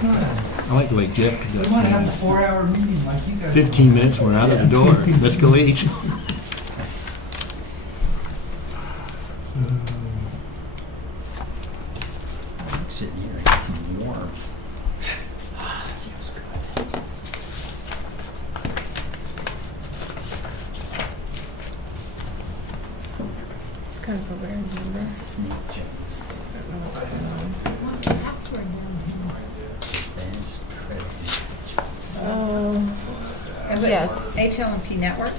I like the way Jeff conducts We want to have a things. 4-hour meeting like you guys. 15 minutes, we're out of the door. Let's go eat. I'm sitting here, I get some warmth. Feels good. It's kind of a weird number. It's a snake Jones thing. What's the password down Advanced credit. Oh, here? yes. HLMP Network?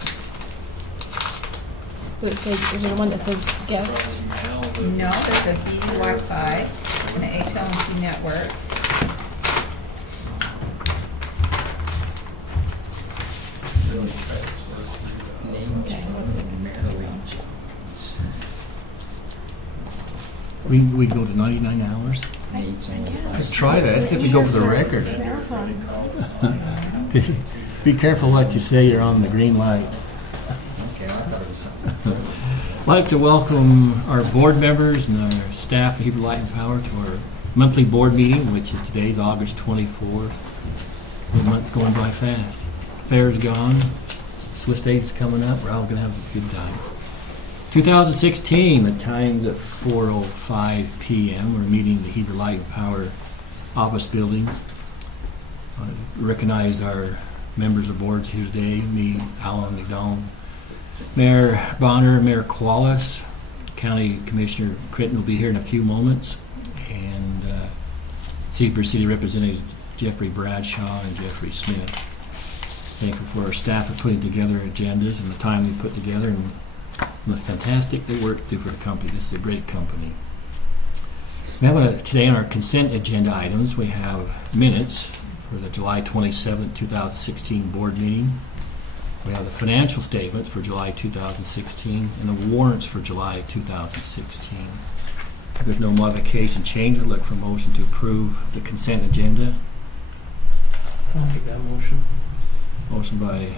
Would it say, is there one that says guest? No, there's a B Wi-Fi and an HLMP Network. Name Okay, change. what's it? Mary Jones. We go to 99 hours. Nate's only Let's try that. See if we go for the record. Be careful what you say. You're on the green light. Okay, I thought it was something. I'd like to welcome our board members and our staff of Heber Light and Power to our monthly board meeting, which is today's August 24th. The month's going by fast. Fair's gone. Swiss Days is coming up. We're all going to have a good time. 2016, the time's at 4:05 p.m. We're meeting the Heber Light and Power office building. I recognize our members of boards here today, me, Alan McDonald, Mayor Bonner, Mayor Qualis, County Commissioner Critton will be here in a few moments, and Heber City Representatives Jeffrey Bradshaw and Jeffrey Smith. Thankful for our staff for putting together agendas and the time we put together, and the fantastic work they do for the company. This is a great company. We have today on our consent agenda items, we have minutes for the July 27, 2016 board meeting. We have the financial statements for July 2016 and the warrants for July 2016. If there's no modification change, I'd look for a motion to approve the consent agenda. I'll make that motion. Motion by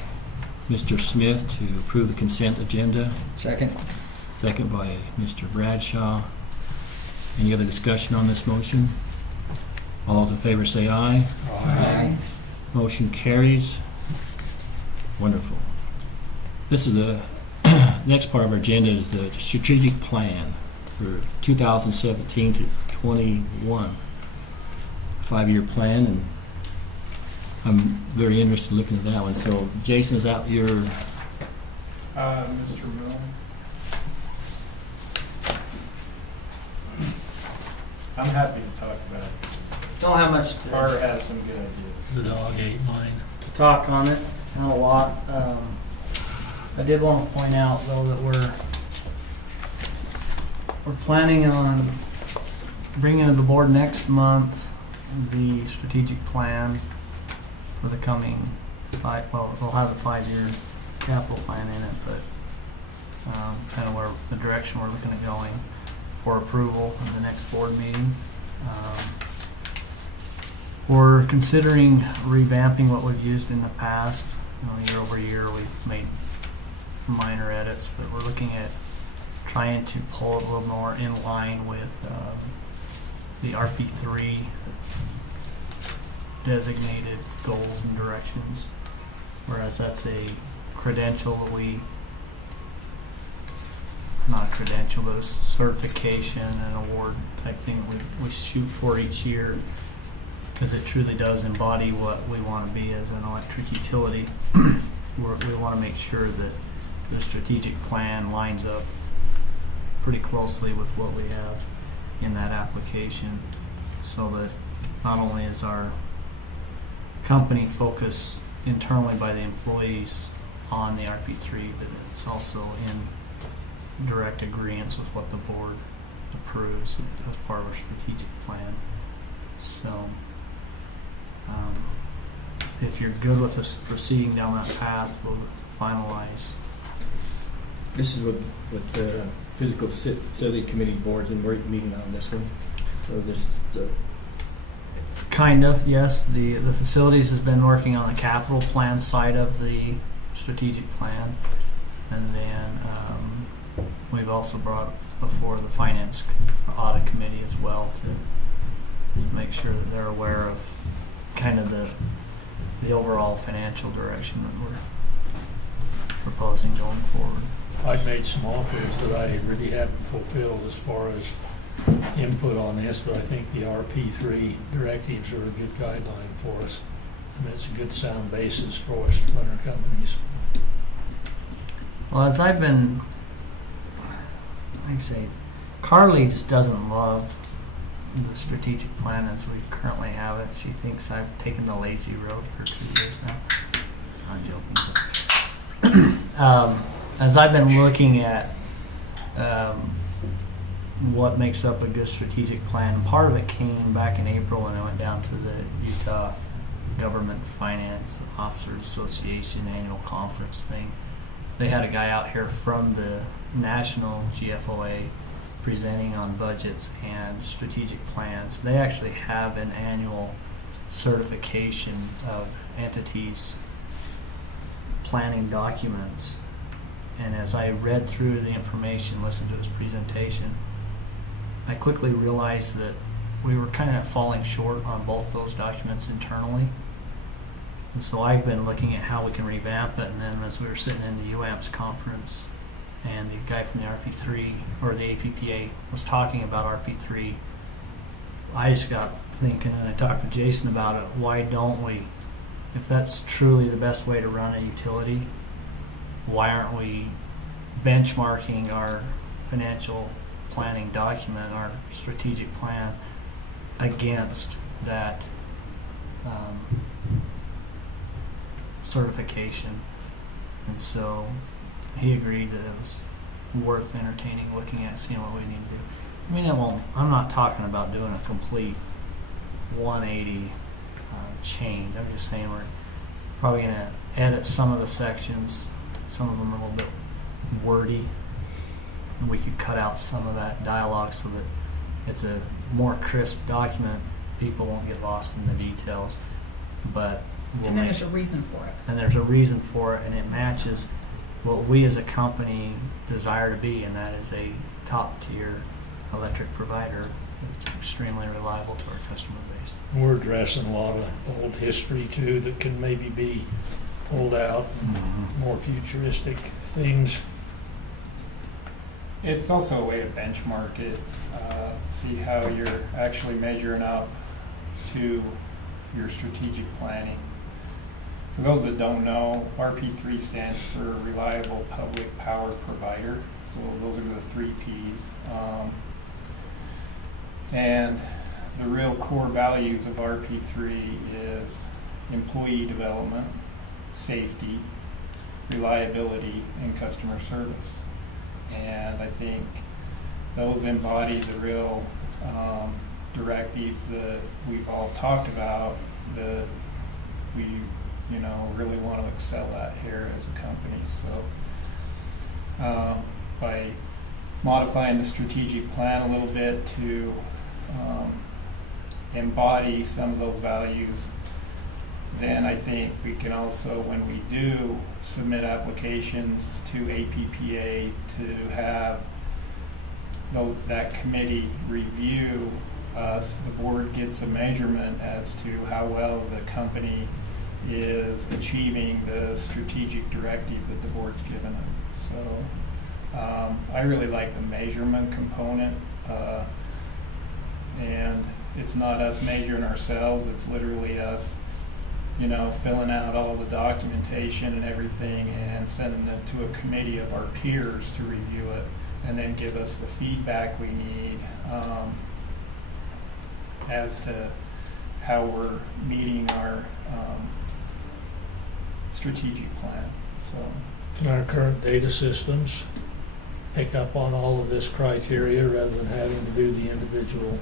Mr. Smith to approve the consent agenda. Second. Second by Mr. Bradshaw. Any other discussion on this motion? All those in favor say aye. Aye. Motion carries. Wonderful. This is the next part of our agenda is the strategic plan for 2017 to 21. 5-year plan, and I'm very interested in looking at that one. So, Jason, is that your... Mr. Mill. I'm happy to talk about it. Don't have much Carter has some good ideas. The dog ate mine. to talk on it, not a lot. I did want to point out though that we're planning on bringing to the board next month the strategic plan for the coming we'll have a 5-year capital plan in it, but kind of where the direction we're looking at going for approval in the next board meeting. We're considering revamping what we've used in the past. Year over year we've made minor edits, but we're looking at trying to pull it a little more in line with the RP3 designated goals and directions, whereas that's a credential that not a credential, but a certification and award type thing that we shoot for each year, because it truly does embody what we want to be as an electric utility. We want to make sure that the strategic plan lines up pretty closely with what we have in that application, so that not only is our company focused internally by the employees on the RP3, but it's also in direct agreement with what the board approves as part of our strategic plan. So if you're good with us proceeding down that path, we'll finalize. This is what the Physical Facility Committee board's been meeting on this one. So Kind of, yes. The facilities has been working on the capital plan side of the strategic plan, and then we've also brought before the finance audit committee as well to make sure that they're aware of kind of the overall financial direction that we're proposing going forward. I've made some offers that I really haven't fulfilled as far as input on this, but I think the RP3 directives are a good guideline for us. I mean, it's a good sound basis for us to run our companies. Well, as I've been, like I say, Carly just doesn't love the strategic plan as we currently have it. She thinks I've taken the lazy road for 2 years now. I'm joking. But as I've been looking at what makes up a good strategic plan, and part of it came back in April when I went down to the Utah Government Finance Officers Association annual conference thing. They had a guy out here from the national GFOA presenting on budgets and strategic plans. They actually have an annual certification of entities planning documents. And as I read through the information, listened to his presentation, I quickly realized that we were kind of falling short on both those documents internally. And so I've been looking at how we can revamp it, and then as we were sitting in the UAMPS conference and the guy from the RP3 or the APPA was talking about RP3, I just got thinking, and I talked with Jason about it, why don't we, if that's truly the best way to run a utility, why aren't we benchmarking our financial planning document, our strategic plan, against that certification? And so he agreed that it was worth entertaining, looking at, seeing what we need to do. I mean, I'm not talking about doing a complete 180 change. I'm just saying we're probably going to edit some of the sections. Some of them are a little bit wordy. And we could cut out some of that dialogue so that it's a more crisp document. People won't get lost in the details. But And then there's a reason for it. and there's a reason for it, and it matches what we as a company desire to be, and that is a top-tier electric provider that's extremely reliable to our customer base. We're addressing a lot of old history too that can maybe be pulled out, more futuristic things. It's also a way to benchmark it, see how you're actually measuring up to your strategic planning. For those that don't know, RP3 stands for Reliable Public Power Provider. So those are the 3 Ps. And the real core values of RP3 is employee development, safety, reliability, and customer service. And I think those embody the real directives that we've all talked about that we really want to excel at here as a company. So by modifying the strategic plan a little bit to embody some of those values, then I think we can also, when we do submit applications to APPA, to have that committee review us. The board gets a measurement as to how well the company is achieving the strategic directive that the board's given it. So I really like the measurement component, and it's not us measuring ourselves, it's literally us filling out all the documentation and everything and sending it to a committee of our peers to review it and then give us the feedback we need as to how we're meeting our strategic plan. So, Can our current data systems pick up on all of this criteria rather than having to do the individual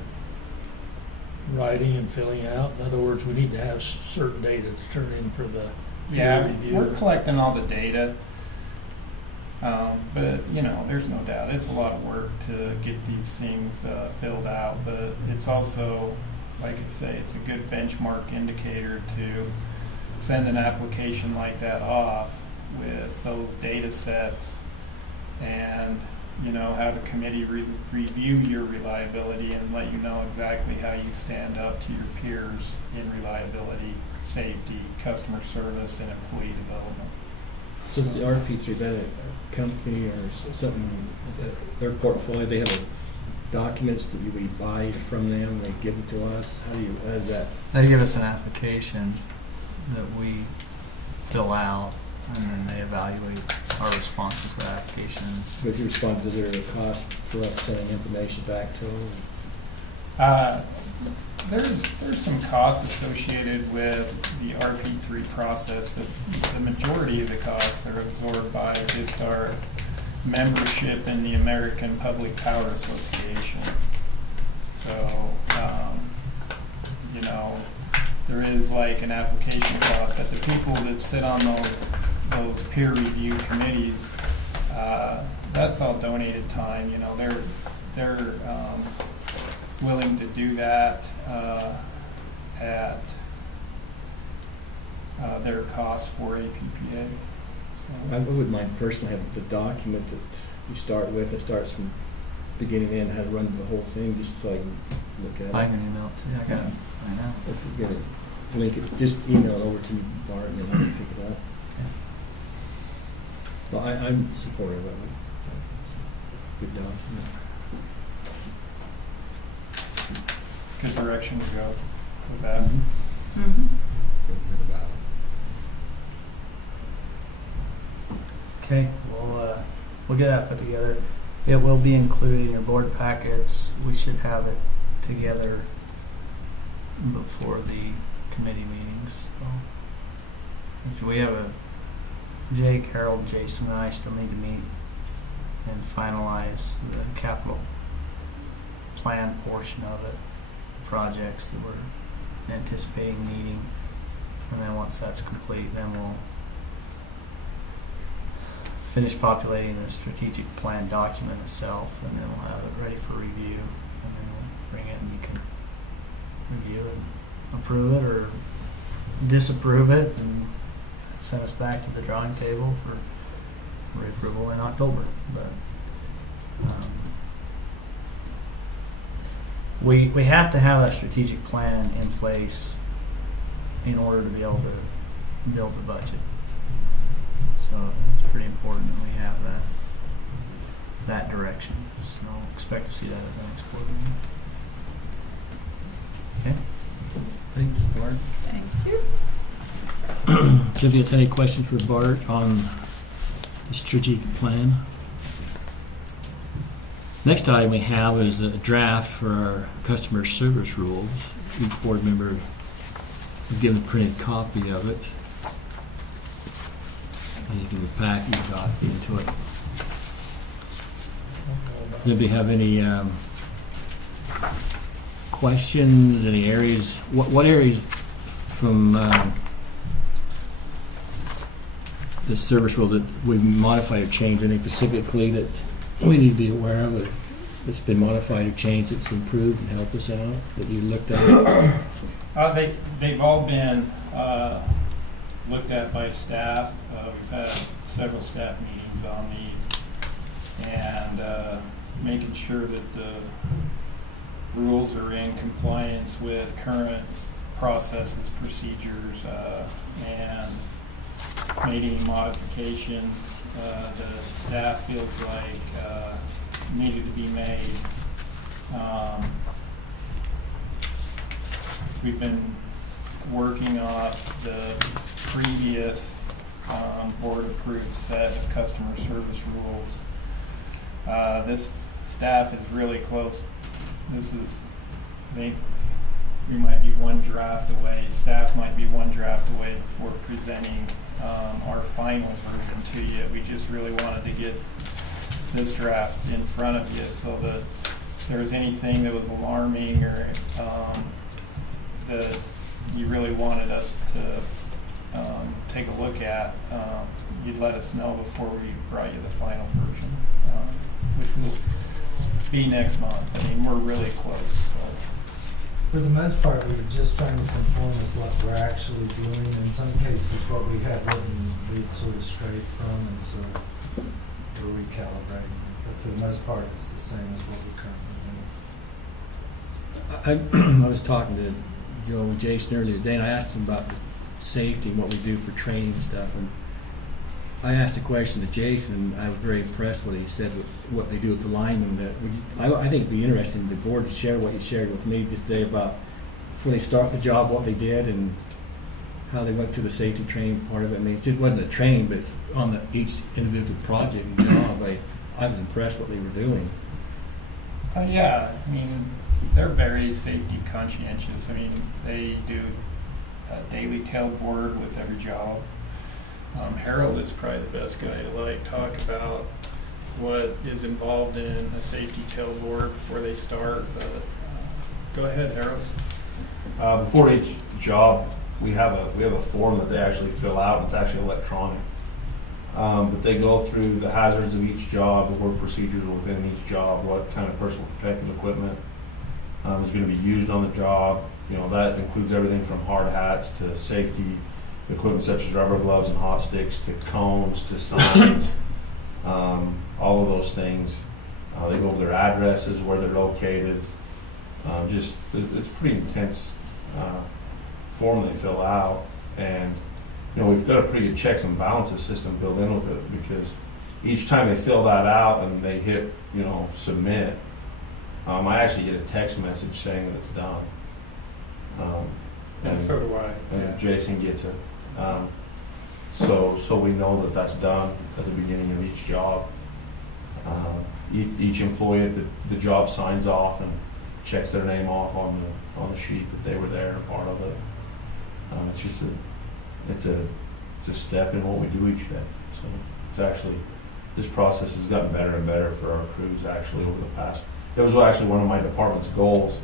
writing and filling out? In other words, we need to have certain data to turn in for the peer reviewer. we're collecting all the data, but there's no doubt it's a lot of work to get these things filled out. But it's also, like I say, it's a good benchmark indicator to send an application like that off with those data sets and have a committee review your reliability and let you know exactly how you stand up to your peers in reliability, safety, customer service, and employee development. So the RP3, is that a company or something, their portfolio, they have documents that we buy from them, they give it to us? How is that? They give us an application that we fill out, and then they evaluate our responses to the application. With your response, is there a cost for us sending information back to them? There's some costs associated with the RP3 process, but the majority of the costs are absorbed by just our membership in the American Public Power Association. So, there is like an application cost, but the people that sit on those peer review committees, that's all donated time. They're willing to do that at their cost for APPA. I wouldn't mind personally having the document that you start with, that starts from beginning to end, how to run the whole thing, just so I can look at it. I can email it to you. I got it right now. If you get it, link it, just email it over to me, Bart, and then I can pick it up. Well, I'm supportive of it. It's a good document. Good direction to go with that. Mm-hmm. Feel good about it. Okay, we'll get that put together. It will be included in your board packets. We should have it together before the committee meetings. So we have Jake, Harold, Jason, and I still need to meet and finalize the capital plan portion of it, the projects that we're anticipating needing. And then once that's complete, then we'll finish populating the strategic plan document itself, and then we'll have it ready for review, and then we'll bring it and you can review and approve it or disapprove it and send us back to the drawing table for approval in October. But we have to have that strategic plan in place in order to be able to build the budget. So it's pretty important that we have that direction. So expect to see that at the next board meeting. Okay. Thanks, Bart. Thank you. Sylvia, any questions for Bart on the strategic plan? Next item we have is a draft for our customer service rules. Each board member is given a printed copy of it. And you can pack you got into it. Does anybody have any questions, any areas? What areas from the service rule that we've modified or changed, anything specifically that we need to be aware of that's been modified or changed that's improved and helped us out that you looked at? They've all been looked at by staff. We've had several staff meetings on these, and making sure that the rules are in compliance with current processes, procedures, and made any modifications that staff feels like needed to be made. We've been working off the previous board-approved set of customer service rules. This staff is really close. This is, I think, we might be one draft away. Staff might be one draft away before presenting our final version to you. We just really wanted to get this draft in front of you so that if there was anything that was alarming or that you really wanted us to take a look at, you'd let us know before we brought you the final version, which will be next month. I mean, we're really close. So. For the most part, we were just trying to conform with what we're actually doing. In some cases, what we had written, we'd sort of strayed from, and so we're recalibrating. But for the most part, it's the same as what we currently do. I was talking to Joe and Jason earlier today, and I asked him about the safety and what we do for training and stuff. And I asked a question to Jason, and I was very impressed with what he said with what they do with the linemen. I think it'd be interesting for the board to share what you shared with me just today about before they start the job, what they did and how they went through the safety training part of it. I mean, it just wasn't a train, but it's on each individual project and job. I was impressed what they were doing. Yeah, I mean, they're very safety conscientious. I mean, they do a daily tailboard with every job. Harold is probably the best guy to talk about what is involved in a safety tailboard before they start. But go ahead, Harold. Before each job, we have a form that they actually fill out. It's actually electronic. But they go through the hazards of each job, the work procedures within each job, what kind of personal protective equipment is going to be used on the job. You know, that includes everything from hard hats to safety equipment such as rubber gloves and hot sticks to cones to signs, all of those things. They go over their addresses, where they're located. It's a pretty intense form they fill out, and you know, we've got a pretty good checks and balances system built in with it, because each time they fill that out and they hit, you know, submit, I actually get a text message saying that it's done. And so do I. And Yeah. Jason gets it. So we know that that's done at the beginning of each job. Each employee at the job signs off and checks their name off on the sheet that they were there, part of it. It's just a step in what we do each day. So it's actually, this process has gotten better and better for our crews actually over the past. It was actually one of my department's goals,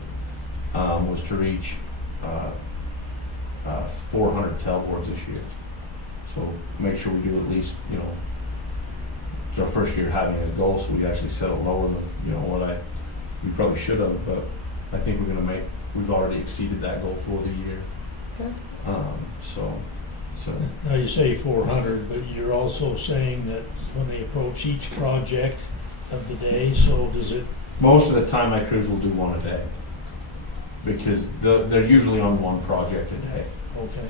was to reach 400 tailboards this year. So make sure we do at least, you know, it's our first year having a goal, so we actually set it lower than, you know, what we probably should have, but I think we've already exceeded that goal for the year. Good. So Now you say 400, but you're also saying that when they approach each project of the day, so does it? most of the time my crews will do one a day, because they're usually on one project a day. Okay,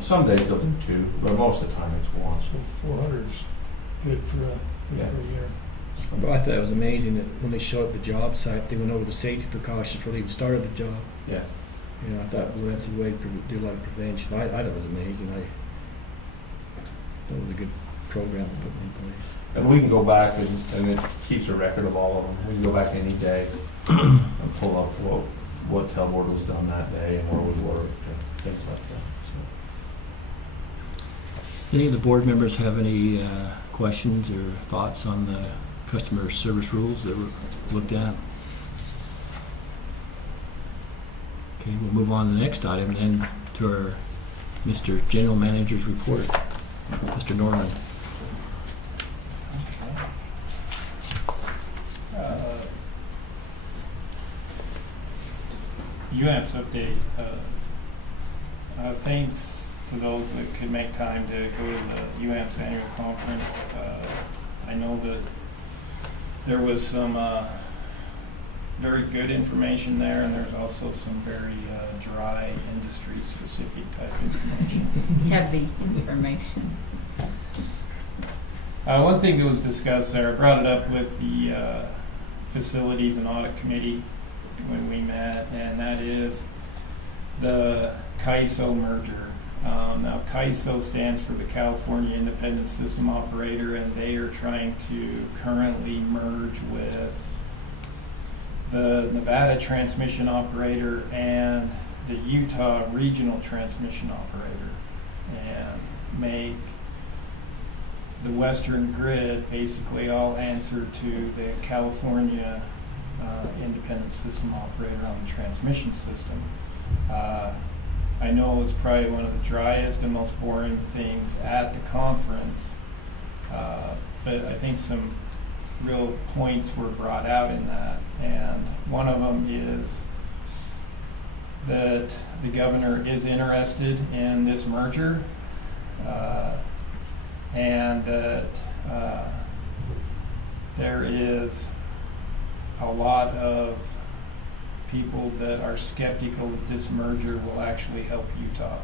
Some days they'll do two, but most of the time it's one. so 400 is good for a year. But I thought it was amazing that when they showed up at the job site, they went over the safety precautions before they even started the job. Yeah. You know, I thought, well, that's the way to do a lot of prevention. I thought it was amazing. I thought it was a good program to put in place. And we can go back and it keeps a record of all of them. We can go back any day and pull up what tailboard was done that day and where we worked and things like that. Any of the board members have any questions or thoughts on the customer service rules that were looked at? Okay, we'll move on to the next item then to our Mr. General Manager's report. Mr. Norman. UAMPS update. Thanks to those that could make time to go to the UAMPS annual conference. I know that there was some very good information there, and there's also some very dry industry-specific type information. Heavy information. One thing that was discussed there, I brought it up with the Facilities and Audit Committee when we met, and that is the CAISO merger. Now, CAISO stands for the California Independent System Operator, and they are trying to currently merge with the Nevada Transmission Operator and the Utah Regional Transmission Operator, and make the Western grid basically all answer to the California Independent System Operator on the transmission system. I know it was probably one of the driest and most boring things at the conference, but I think some real points were brought out in that, and one of them is that the governor is interested in this merger, and that there is a lot of people that are skeptical that this merger will actually help Utah.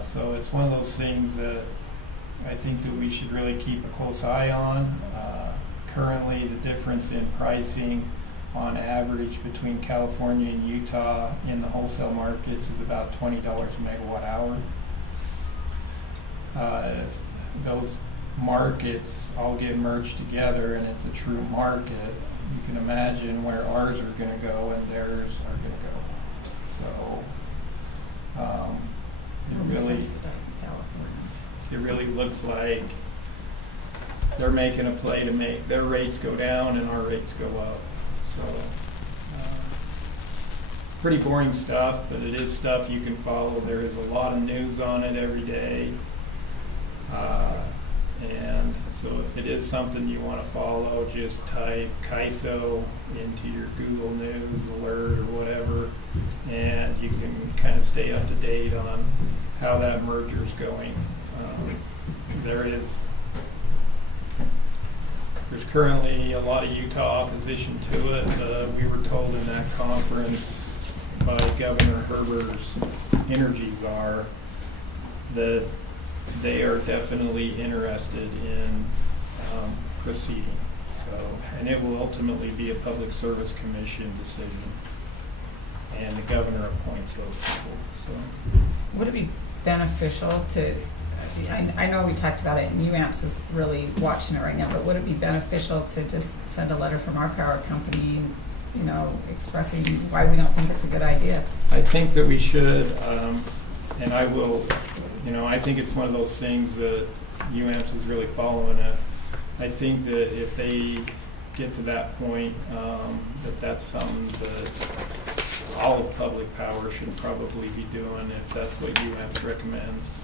So it's one of those things that I think that we should really keep a close eye on. Currently, the difference in pricing on average between California and Utah in the wholesale markets is about $20 a megawatt hour. If those markets all get merged together and it's a true market, you can imagine where ours are going to go and theirs are going to go. So it really looks like they're making a play to make their rates go down and our rates go up. So pretty boring stuff, but it is stuff you can follow. There is a lot of news on it every day. And so if it is something you want to follow, just type CAISO into your Google News alert or whatever, and you can kind of stay up to date on how that merger is going. There's currently a lot of Utah opposition to it. We were told in that conference by Governor Heber's energy czar that they are definitely interested in proceeding. So, and it will ultimately be a public service commission decision, and the governor appoints those people. So, Would it be beneficial to, I know we talked about it and UAMPS is really watching it right now, but would it be beneficial to just send a letter from our power company, you know, expressing why we don't think it's a good idea? I think that we should, and I will, you know, I think it's one of those things that UAMPS is really following it. I think that if they get to that point, that that's something that all of public power should probably be doing if that's what UAMPS recommends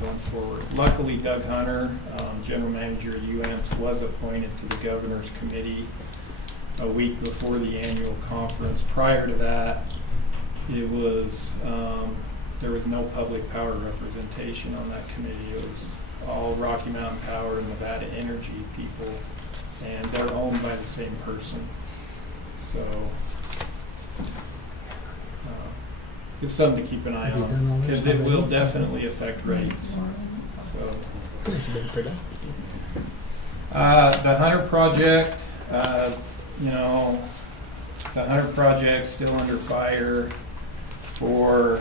going forward. Luckily, Doug Hunter, general manager of UAMPS, was appointed to the governor's committee a week before the annual conference. Prior to that, it was there was no public power representation on that committee. It was all Rocky Mountain Power and Nevada Energy people, and they're owned by the same person. So it's something to keep an eye on, because it will definitely affect rates. So the Hunter project, you know, the Hunter project's still under fire for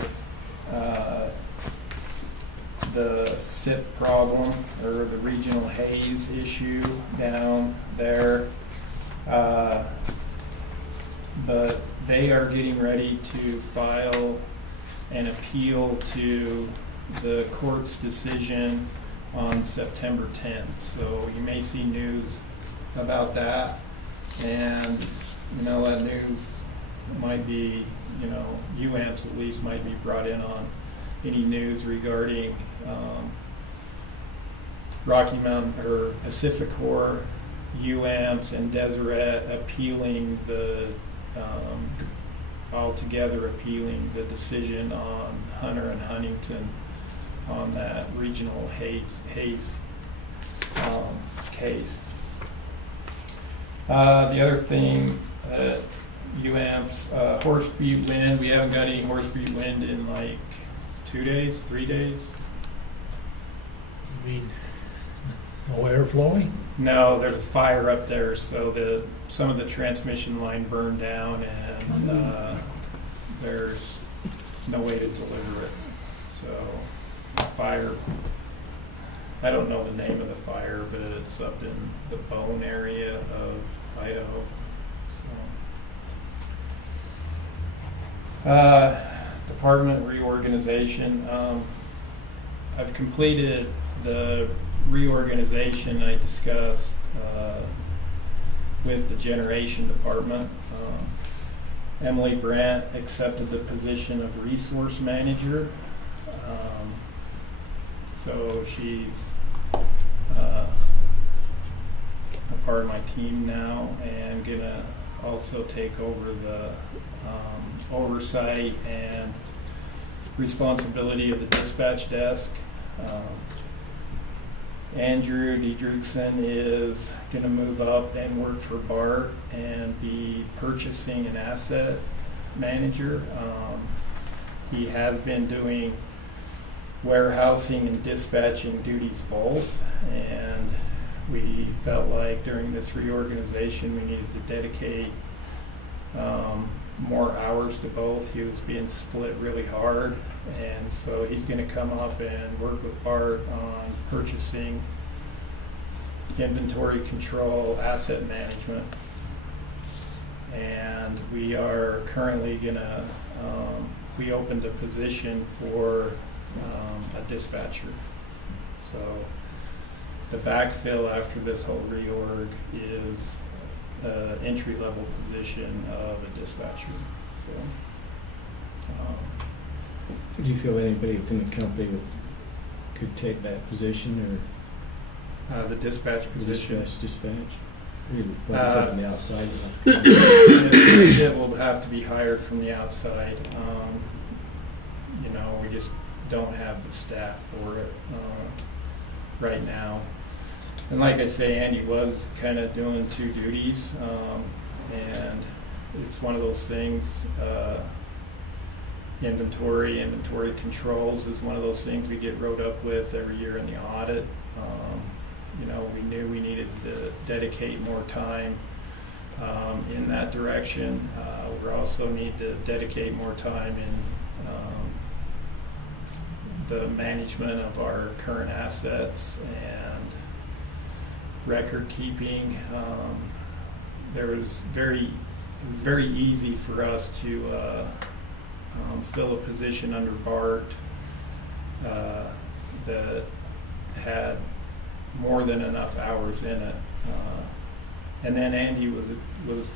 the SIP problem, or the regional haze issue down there. But they are getting ready to file an appeal to the court's decision on September 10th. So you may see news about that, and you know, that news might be, you know, UAMPS at least might be brought in on any news regarding Rocky Mountain or Pacificor, UAMPS, and Deseret appealing the altogether appealing the decision on Hunter and Huntington on that regional haze case. The other thing that UAMPS, Horse Butte wind, we haven't got any Horse Butte wind in like 2 days, 3 days. You mean no air flowing? No, there's a fire up there, so some of the transmission line burned down, and there's no way to deliver it. So fire, I don't know the name of the fire, but it's up in the Bone area of Idaho. So, department reorganization. I've completed the reorganization I discussed with the generation department. Emily Brandt accepted the position of resource manager. So she's a part of my team now, and gonna also take over the oversight and responsibility of the dispatch desk. Andrew Diedrichsen is gonna move up and work for Bart and be purchasing and asset manager. He has been doing warehousing and dispatching duties both, and we felt like during this reorganization, we needed to dedicate more hours to both. He was being split really hard, and so he's gonna come up and work with Bart on purchasing, inventory control, asset management. And we are currently gonna, we opened a position for a dispatcher. So the backfill after this whole reorg is entry-level position of a dispatcher. So, Do you feel anybody within the company that could take that position the dispatch or position, dispatch? Or you want something on the outside? it will have to be hired from the outside. You know, we just don't have the staff for it right now. And like I say, Andy was kind of doing two duties, and it's one of those things, inventory controls is one of those things we get wrote up with every year in the audit. You know, we knew we needed to dedicate more time in that direction. We also need to dedicate more time in the management of our current assets and record keeping. It was very easy for us to fill a position under Bart that had more than enough hours in it, and then Andy was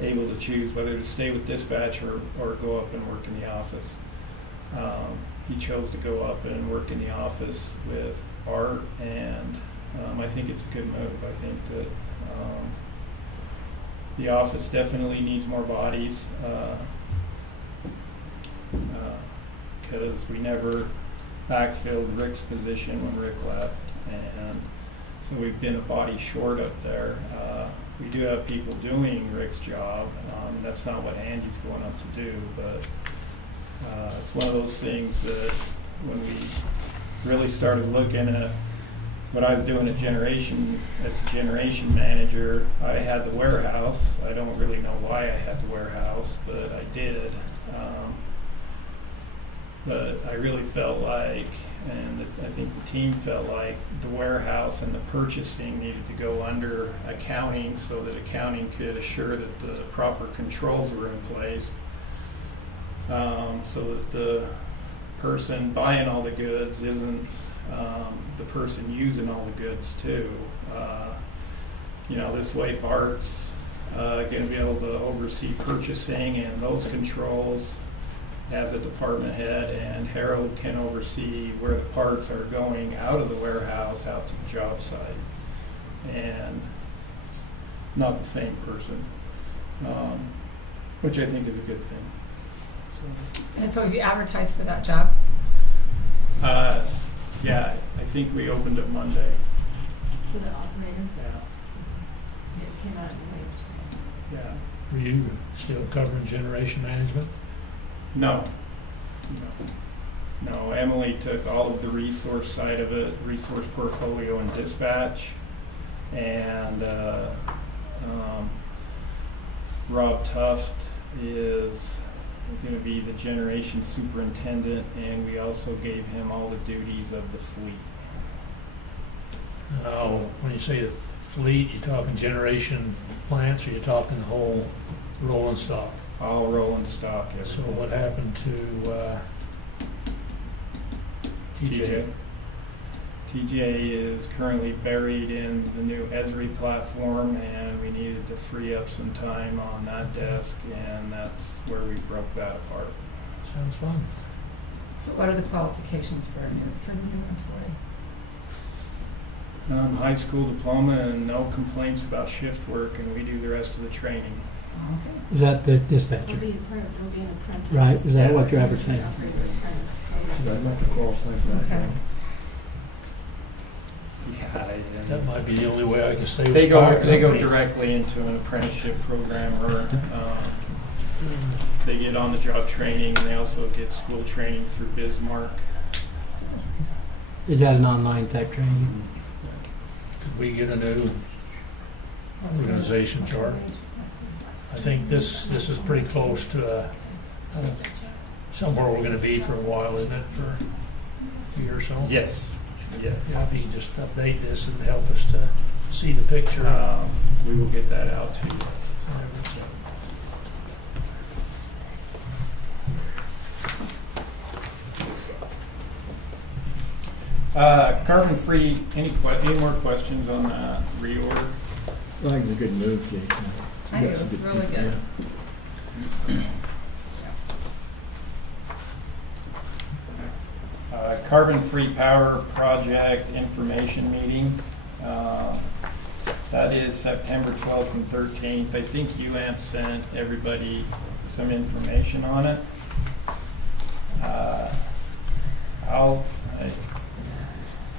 able to choose whether to stay with dispatch or go up and work in the office. He chose to go up and work in the office with Bart, and I think it's a good move. I think that the office definitely needs more bodies, because we never backfilled Rick's position when Rick left, and so we've been a body short up there. We do have people doing Rick's job. That's not what Andy's going up to do, but it's one of those things that when we really started looking at what I was doing as a generation manager, I had the warehouse. I don't really know why I had the warehouse, but I did. But I really felt like, and I think the team felt like, the warehouse and the purchasing needed to go under accounting so that accounting could assure that the proper controls were in place, so that the person buying all the goods isn't the person using all the goods too. You know, this way Bart's going to be able to oversee purchasing and those controls as a department head, and Harold can oversee where the parts are going out of the warehouse out to the job site. And it's not the same person, which I think is a good thing. And so have you advertised for that job? Yeah, I think we opened it Monday. For the operator, Yeah, it came out in late today. yeah. Are you still covering generation management? No. No, Emily took all of the resource side of it, resource portfolio and dispatch, and Rob Tuft is going to be the generation superintendent, and we also gave him all the duties of the fleet. Oh, when you say the fleet, you talking generation plants, or you talking the whole rolling stock? All rolling stock. So what happened to TJ? TJ is currently buried in the new Esri platform, and we needed to free up some time on that desk, and that's where we broke that apart. Sounds fun. So what are the qualifications for the new employee? High school diploma and no complaints about shift work, and we do the rest of the training. Okay. Is that the It'll dispatcher? be an apprentice. Right, is that what you're advertising? Operator apprentice. I'd like to qualify for that. Okay. Yeah, That might be the only way I can stay with they the power go company. directly into an apprenticeship program, or they get on-the-job training, and they also get school training through Bismarck. Is that an online type training? Could we get a new organization chart? I think this is pretty close to somewhere we're gonna be for a while, isn't it, for a year or so? Yes, yes. Yeah, if you can just update this and help us to see the picture. We will get that out to you. Carbon-free, any more questions on that reorg? I think it's a good move, Jason. I think it was really good. Carbon-free power project information meeting. That is September 12th and 13th. I think UAMP sent everybody some information on it.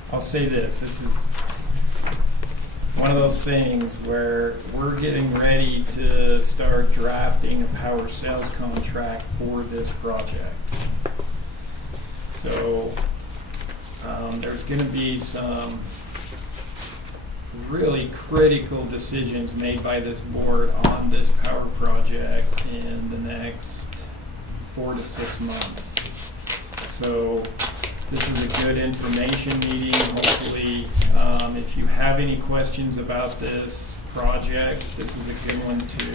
I'll say this is one of those things where we're getting ready to start drafting a power sales contract for this project. So there's going to be some really critical decisions made by this board on this power project in the next 4 to 6 months. So this is a good information meeting. Hopefully, if you have any questions about this project, this is a good one to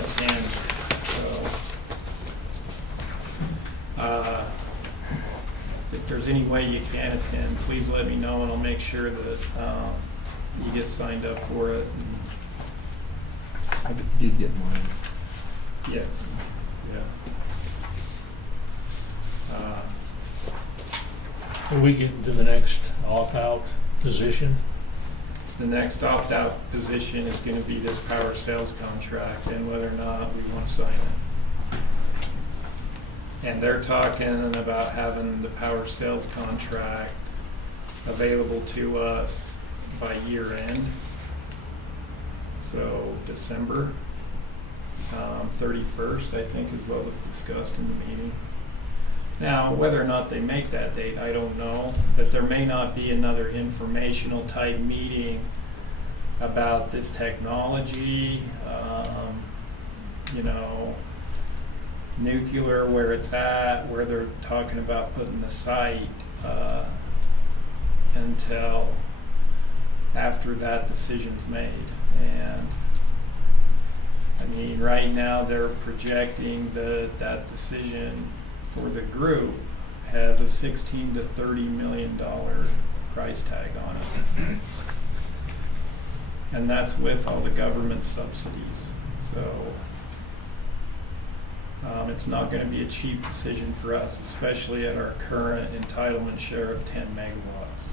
attend. So, if there's any way you can attend, please let me know, and I'll make sure that you get signed up for it. I did get mine. Yes. Yeah. Are we getting to the next opt-out position? The next opt-out position is going to be this power sales contract, and whether or not we want to sign it. And they're talking about having the power sales contract available to us by year end. So December 31st, I think, is what was discussed in the meeting. Now, whether or not they make that date, I don't know, but there may not be another informational type meeting about this technology, nuclear, where it's at, where they're talking about putting the site, until after that decision's made. And I mean, right now they're projecting that decision for the group has a $16 to $30 million price tag on it. And that's with all the government subsidies. So it's not going to be a cheap decision for us, especially at our current entitlement share of 10 megawatts.